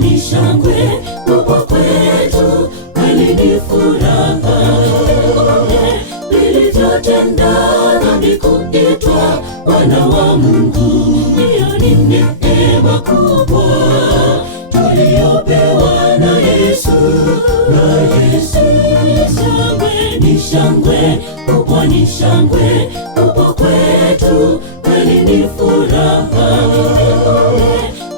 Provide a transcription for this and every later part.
ni shangwe kubwa kwetu, kweli ni furaha. Vilivyotenda dhambi kuitwa wana wa Mungu, hiyo ni neema kubwa tuliyopewa na Yesu. Ni shangwe kubwa, ni shangwe kubwa kwetu, kweli ni furaha.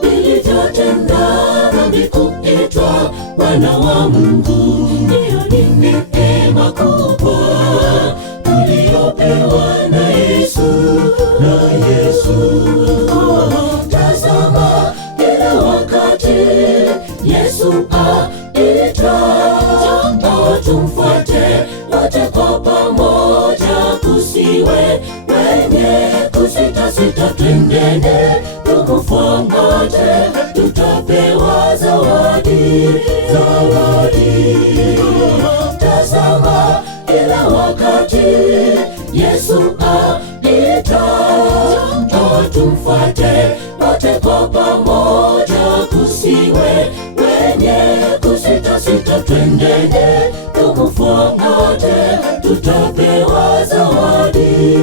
Vilivyotenda dhambi kuitwa wana wa Mungu, hiyo ni neema kubwa tuliyopewa na Yesu. Tazama kila wakati Yesu aita, tumfuate wote kwa pamoja, kusiwe wenye kusitasita, twendene tumfuate, tutapewa zawadi. Tazama kila wakati Yesu aita, tumfuate wote kwa pamoja, kusiwe wenye kusitasita, twendene tumfuate, tutapewa zawadi.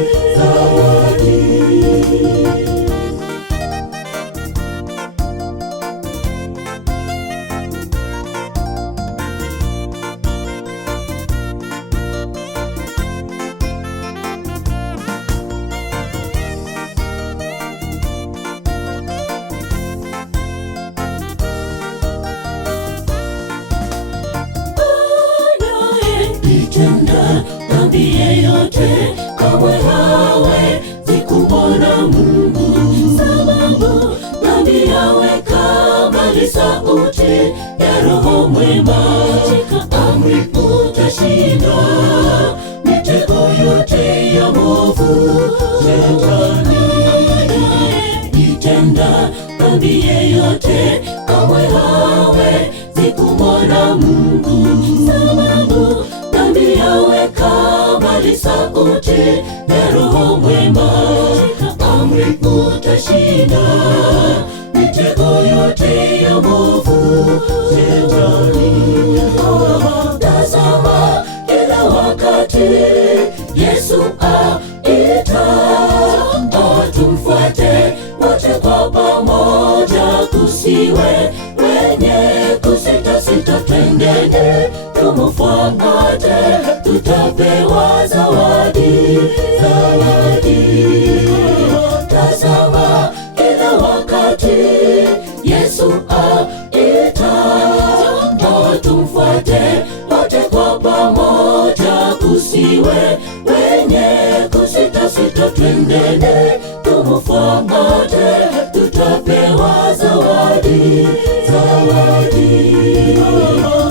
Tenda dhambi yeyote, kamwe hawezi kumwona Mungu, sababu dhambi yaweka mbali sauti ya Roho mwema. Shika amri utashinda mitego yote ya mwovu Shetani. Tenda dhambi yeyote, kamwe hawezi kumwona Mungu, sababu dhambi yaweka mbali sauti ya Roho mwema. Shika amri utashinda mitego yote ya mwovu Shetani. Tazama kila wakati Yesu aita, tumfuate wote kwa pamoja, kusiwe wenye kusitasita, twendene tumfuate, tutapewa zawadi. Tazama kila wakati Yesu aita, tumfuate wote kwa pamoja, kusiwe wenye kusitasita, twendene tumfuate, tutapewa zawadi.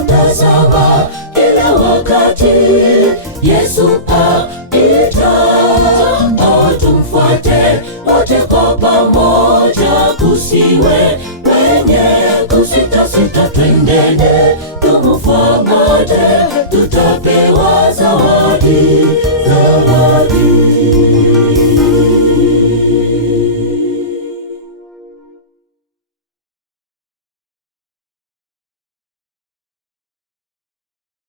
Tazama kila wakati Yesu aita, tumfuate wote kwa pamoja, kusiwe wenye kusitasita, twendene